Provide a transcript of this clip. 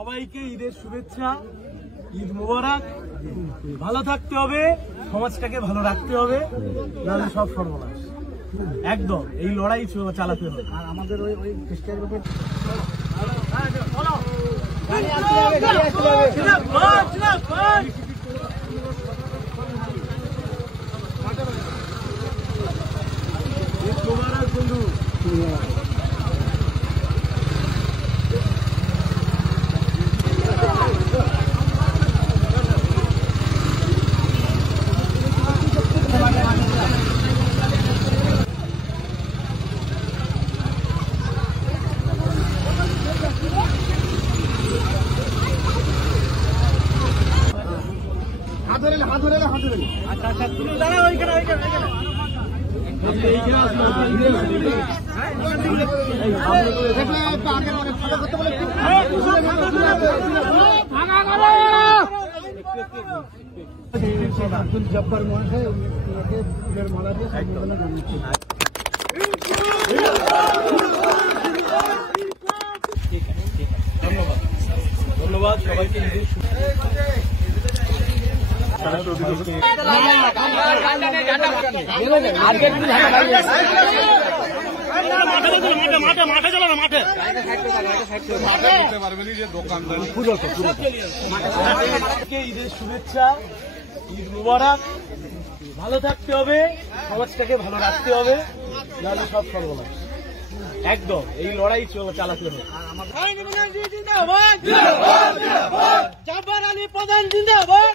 সবাইকে ঈদের শুভেচ্ছা, ঈদ মোবারক। ভালো থাকতে হবে, সমাজটাকে ভালো রাখতে হবে, নাহলে সব সর্বনাশ। একদম এই লড়াই চালাতে হবে। আর আমাদের ওই খ্রিস্টানের ব্যাপারে বন্ধু আচ্ছা তুমি দাঁড়াও ওইখানে আব্দুল জব্বার মহাশয় ফুলের মালা দিয়ে সম্বোধনা জানাচ্ছি। ধন্যবাদ সবাইকে। ঈদের শুভেচ্ছা, ঈদ মুবারক। ভালো থাকতে হবে, সমাজটাকে ভালো রাখতে হবে, নাহলে সব সর্বনাশ। একদম এই লড়াই চালাতে হবে। জাব্বার আলী প্রধান জিন্দাবাদ।